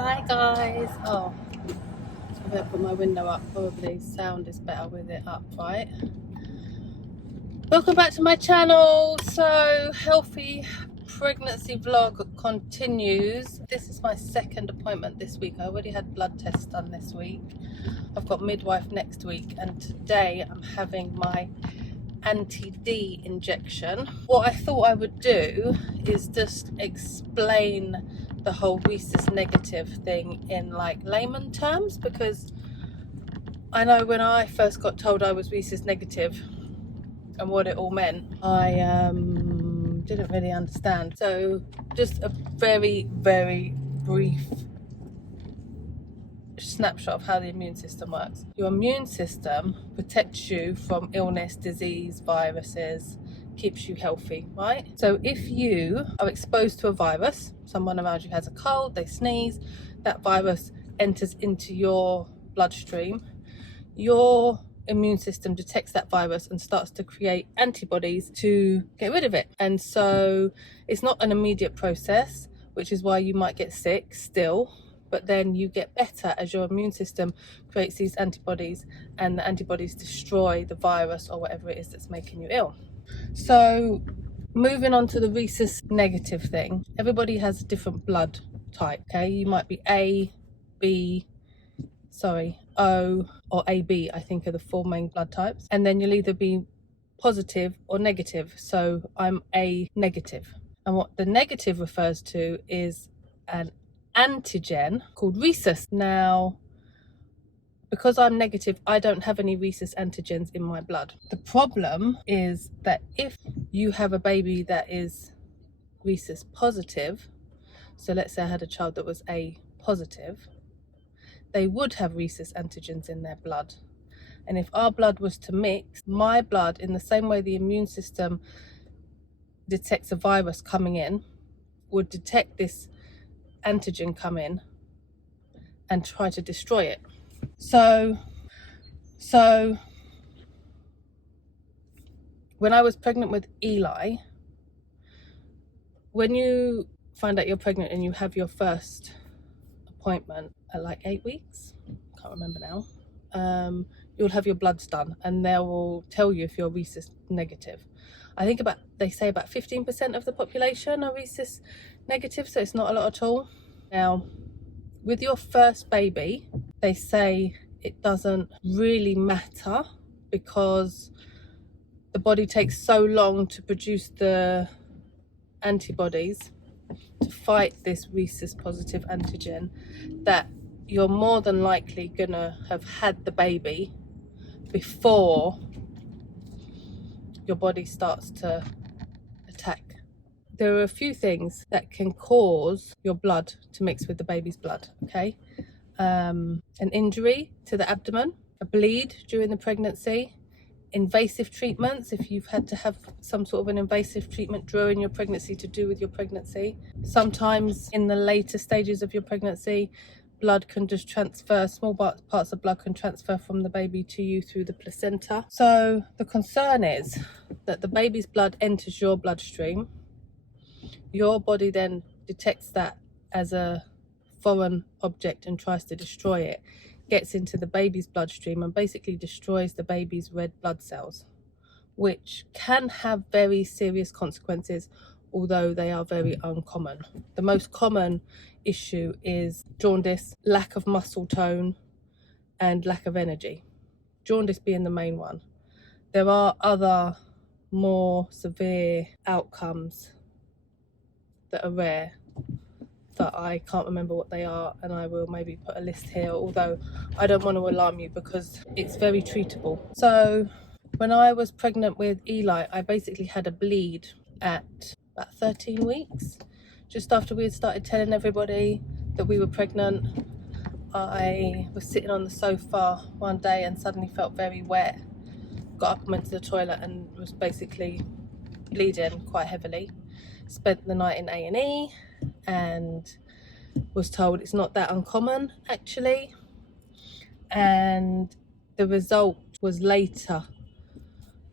Hi guys. Oh, I better put my window up. Probably sound is better with it up, right? Welcome back to my channel. So, healthy pregnancy vlog continues. This is my second appointment this week. I already had blood tests done this week. I've got midwife next week, and today I'm having my anti-D injection. What I thought I would do is just explain the whole Rhesus Negative thing in like layman terms, because I know when I first got told I was Rhesus Negative and what it all meant, I didn't really understand. So just a very brief snapshot of how the immune system works. Your immune system protects you from illness, disease, viruses, keeps you healthy, right? So if you are exposed to a virus, someone around you has a cold, they sneeze, that virus enters into your bloodstream, your immune system detects that virus and starts to create antibodies to get rid of it. And so it's not an immediate process, which is why you might get sick still, but then you get better as your immune system creates these antibodies, and the antibodies destroy the virus or whatever it is that's making you ill. So moving on to the Rhesus Negative thing, everybody has a different blood type, okay? You might be O or AB, I think are the four main blood types. And then you'll either be positive or negative. So I'm A negative. And what the negative refers to is an antigen called Rhesus. Now, because I'm negative, I don't have any Rhesus antigens in my blood. The problem is that if you have a baby that is Rhesus positive, so let's say I had a child that was A positive, they would have Rhesus antigens in their blood. And if our blood was to mix, my blood, in the same way the immune system detects a virus coming in, would detect this antigen come in and try to destroy it. So when I was pregnant with Eli, when you find out you're pregnant and you have your first appointment at like 8 weeks, can't remember now, you'll have your bloods done and they will tell you if you're Rhesus negative. I think they say about 15% of the population are Rhesus negative, so it's not a lot at all. Now, with your first baby, they say it doesn't really matter because the body takes so long to produce the antibodies to fight this Rhesus positive antigen that you're more than likely gonna have had the baby before your body starts to attack. There are a few things that can cause your blood to mix with the baby's blood, okay? An injury to the abdomen, a bleed during the pregnancy, invasive treatments, if you've had to have some sort of an invasive treatment during your pregnancy to do with your pregnancy. Sometimes in the later stages of your pregnancy, blood can just transfer, small parts of blood can transfer from the baby to you through the placenta. So the concern is that the baby's blood enters your bloodstream, your body then detects that as a foreign object and tries to destroy it, gets into the baby's bloodstream and basically destroys the baby's red blood cells, which can have very serious consequences, although they are very uncommon. The most common issue is jaundice, lack of muscle tone, and lack of energy. Jaundice being the main one. There are other more severe outcomes that are rare that I can't remember what they are, and I will maybe put a list here, although I don't want to alarm you because it's very treatable. So when I was pregnant with Eli, I basically had a bleed at about 13 weeks. Just after we had started telling everybody that we were pregnant, I was sitting on the sofa one day and suddenly felt very wet. Got up and went to the toilet and was basically bleeding quite heavily. Spent the night in A&E and was told it's not that uncommon actually, and the result was later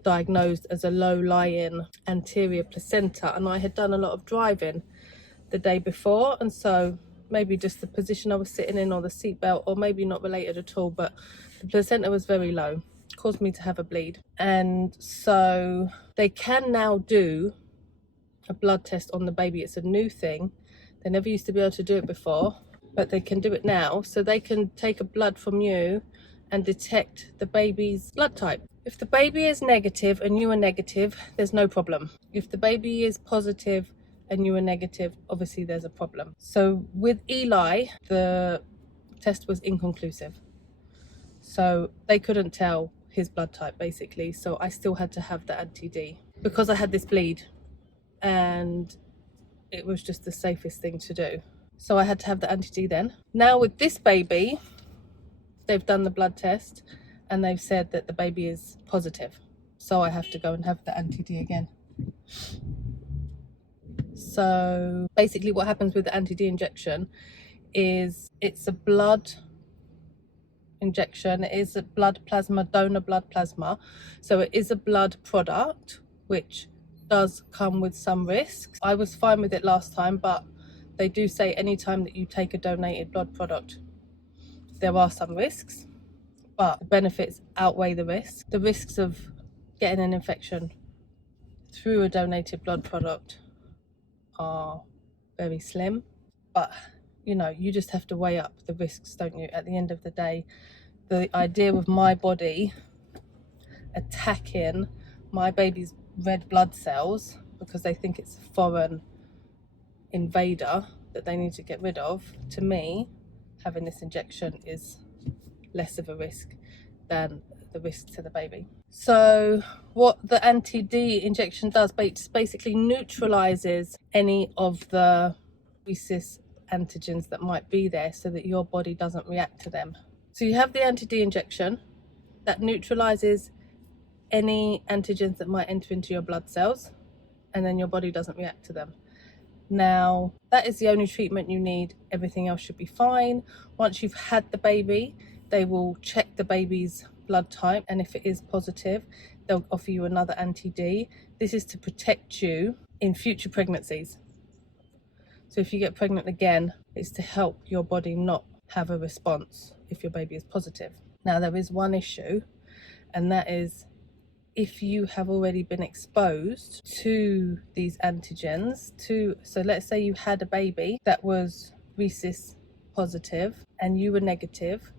diagnosed as a low-lying anterior placenta, and I had done a lot of driving the day before, and so maybe just the position I was sitting in or the seatbelt, or maybe not related at all, but the placenta was very low, caused me to have a bleed. And so they can now do a blood test on the baby. It's a new thing. They never used to be able to do it before, but they can do it now. So they can take a blood from you and detect the baby's blood type. If the baby is negative and you are negative, there's no problem. If the baby is positive and you are negative, obviously there's a problem. So with Eli, the test was inconclusive. So they couldn't tell his blood type basically. So I still had to have the anti-D because I had this bleed, and it was just the safest thing to do. So I had to have the anti-D then. Now with this baby, they've done the blood test and they've said that the baby is positive. So I have to go and have the anti-D again. So basically what happens with the anti-D injection is it's a blood injection. It is a blood plasma, donor blood plasma. So it is a blood product, which does come with some risks. I was fine with it last time, but they do say anytime that you take a donated blood product, there are some risks, but the benefits outweigh the risks. The risks of getting an infection through a donated blood product are very slim, but you know, you just have to weigh up the risks, don't you? At the end of the day, the idea of my body attacking my baby's red blood cells because they think it's a foreign invader that they need to get rid of, to me, having this injection is less of a risk than the risk to the baby. So what the anti-D injection does, basically neutralizes any of the rhesus antigens that might be there so that your body doesn't react to them. So you have the anti-D injection that neutralizes any antigens that might enter into your blood cells, and then your body doesn't react to them. Now, that is the only treatment you need. Everything else should be fine. Once you've had the baby, they will check the baby's blood type, and if it is positive, they'll offer you another anti-D. This is to protect you in future pregnancies. So if you get pregnant again, it's to help your body not have a response if your baby is positive. Now, there is one issue, and that is if you have already been exposed to these antigens, so let's say you had a baby that was rhesus positive and you were negative,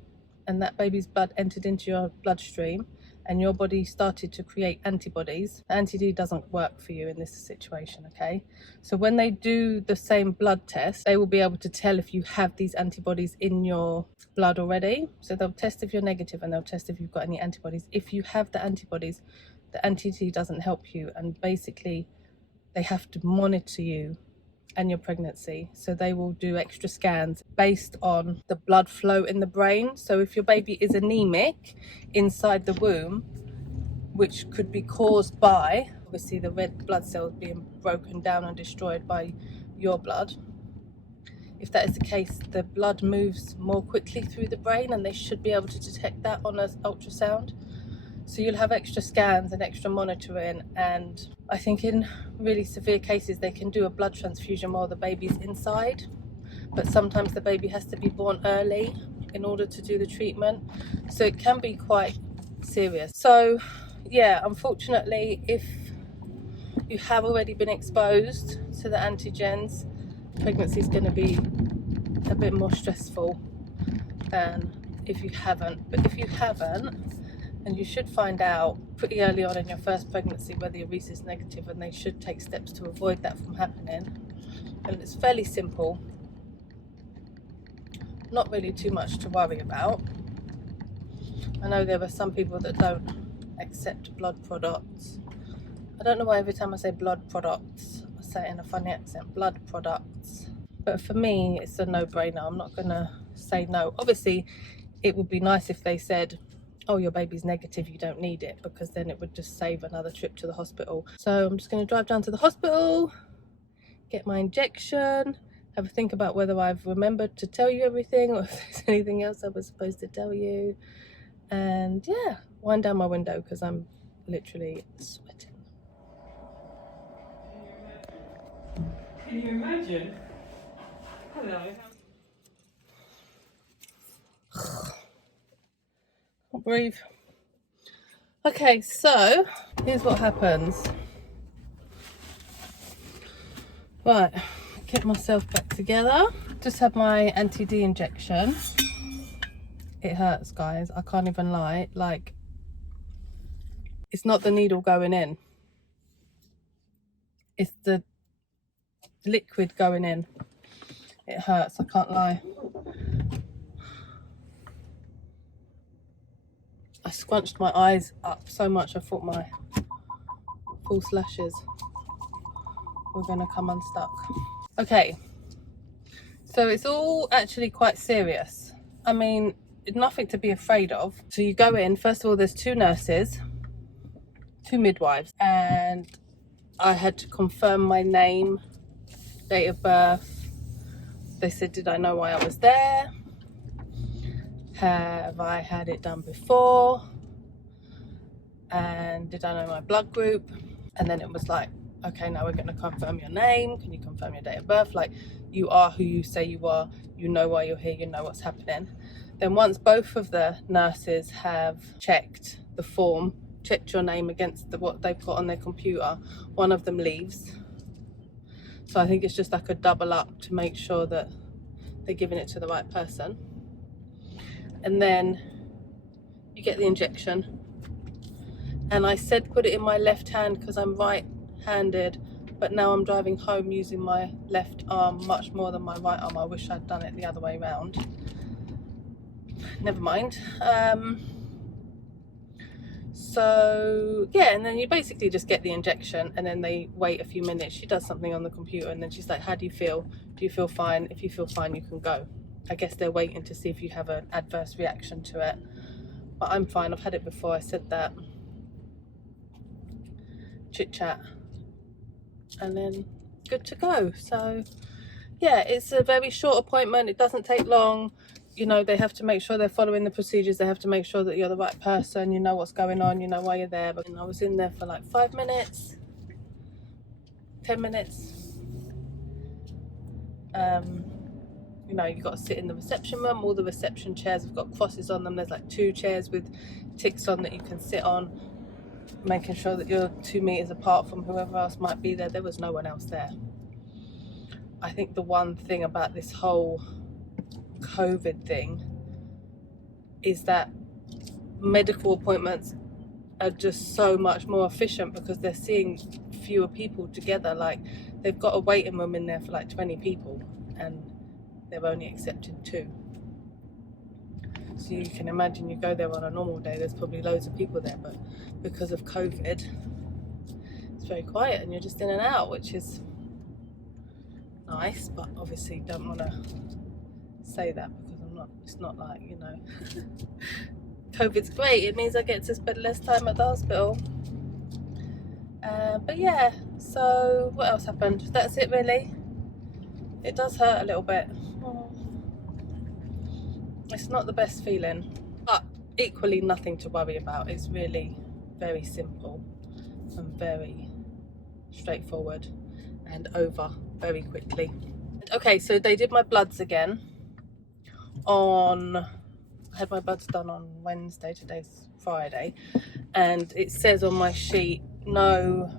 and that baby's blood entered into your bloodstream and your body started to create antibodies, anti-D doesn't work for you in this situation, okay? So when they do the same blood test, they will be able to tell if you have these antibodies in your blood already. So they'll test if you're negative and they'll test if you've got any antibodies. If you have the antibodies, the anti-D doesn't help you, and basically they have to monitor you and your pregnancy. So they will do extra scans based on the blood flow in the brain. So if your baby is anemic inside the womb, which could be caused by obviously the red blood cells being broken down and destroyed by your blood, if that is the case, the blood moves more quickly through the brain, and they should be able to detect that on an ultrasound. So you'll have extra scans and extra monitoring, and I think in really severe cases they can do a blood transfusion while the baby's inside, but sometimes the baby has to be born early in order to do the treatment, so it can be quite serious. So yeah, unfortunately, if you have already been exposed to the antigens, pregnancy is going to be a bit more stressful than if you haven't. But if you haven't, and you should find out pretty early on in your first pregnancy whether you're rhesus negative, and they should take steps to avoid that from happening. And it's fairly simple, not really too much to worry about. I know there are some people that don't accept blood products. I don't know why every time I say blood products, I say it in a funny accent, blood products. But for me, it's a no-brainer. I'm not gonna say no. Obviously, it would be nice if they said, oh, your baby's negative, you don't need it, because then it would just save another trip to the hospital. So I'm just going to drive down to the hospital, get my injection, have a think about whether I've remembered to tell you everything or if there's anything else I was supposed to tell you. And yeah, wind down my window because I'm literally sweating. Can you imagine? Hello. breathe. Okay, so here's what happens. Right, get myself back together. Just had my anti-D injection. It hurts, guys. I can't even lie. Like, it's not the needle going in. It's the liquid going in. It hurts, I can't lie. I scrunched my eyes up so much I thought my false lashes were gonna come unstuck. Okay, so it's all actually quite serious. I mean, nothing to be afraid of. So you go in, first of all, there's 2 nurses, 2 midwives, and I had to confirm my name, date of birth. They said, did I know why I was there? Have I had it done before? And did I know my blood group? And then it was like, okay, now we're going to confirm your name. Can you confirm your date of birth? Like, you are who you say you are. You know why you're here. You know what's happening. Then once both of the nurses have checked the form, checked your name against what they've got on their computer, one of them leaves. So I think it's just like a double up to make sure that they're giving it to the right person. And then you get the injection. And I said put it in my left hand because I'm right-handed, but now I'm driving home using my left arm much more than my right arm. I wish I'd done it the other way around. Never mind. So yeah, and then you basically just get the injection and then they wait a few minutes. She does something on the computer and then she's like, how do you feel? Do you feel fine? If you feel fine, you can go. I guess they're waiting to see if you have an adverse reaction to it. But I'm fine, I've had it before, I said that. Chit chat. And then good to go. So yeah, it's a very short appointment. It doesn't take long. You know, they have to make sure they're following the procedures. They have to make sure that you're the right person. You know what's going on. You know why you're there. But I was in there for like 5 minutes, 10 minutes. You know, you've got to sit in the reception room. All the reception chairs have got crosses on them. There's like 2 chairs with ticks on that you can sit on, making sure that you're 2 meters apart from whoever else might be there. There was no one else there. I think the one thing about this whole COVID thing is that medical appointments are just so much more efficient because they're seeing fewer people together. Like, they've got a waiting room in there for like 20 people and they've only accepted 2. So you can imagine, you go there on a normal day, there's probably loads of people there, but because of COVID it's very quiet and you're just in and out, which is nice. But obviously don't want to say that because it's not like, you know, COVID's great, it means I get to spend less time at the hospital. But yeah, so what else happened? That's it really. It does hurt a little bit. It's not the best feeling, but equally nothing to worry about. It's really very simple and very straightforward and over very quickly. Okay, so they did my bloods again I had my bloods done on Wednesday, today's Friday, and it says on my sheet no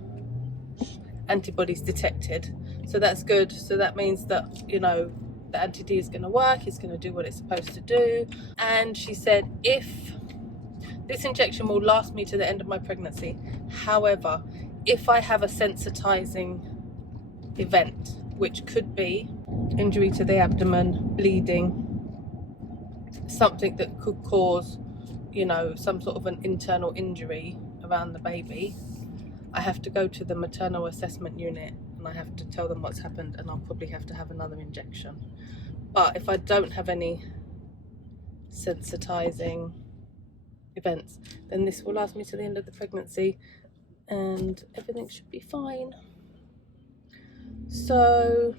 antibodies detected, so that's good. So that means that, you know, the anti-D is going to work, it's going to do what it's supposed to do. And she said if this injection will last me to the end of my pregnancy, however, if I have a sensitizing event, which could be injury to the abdomen, bleeding, something that could cause, you know, some sort of an internal injury around the baby, I have to go to the maternal assessment unit and I have to tell them what's happened, and I'll probably have to have another injection. But if I don't have any sensitizing events, then this will last me to the end of the pregnancy and everything should be fine. So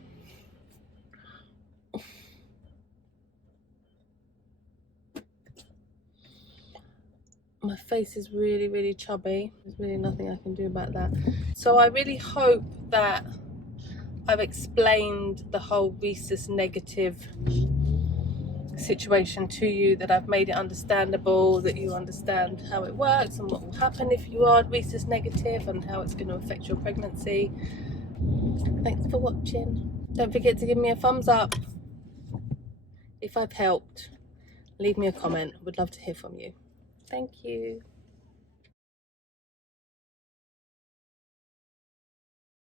my face is really, really chubby. There's really nothing I can do about that. So I really hope that I've explained the whole Rhesus Negative situation to you, that I've made it understandable, that you understand how it works and what will happen if you are Rhesus negative and how it's going to affect your pregnancy. Thanks for watching. Don't forget to give me a thumbs up if I've helped. Leave me a comment. Would love to hear from you. Thank you.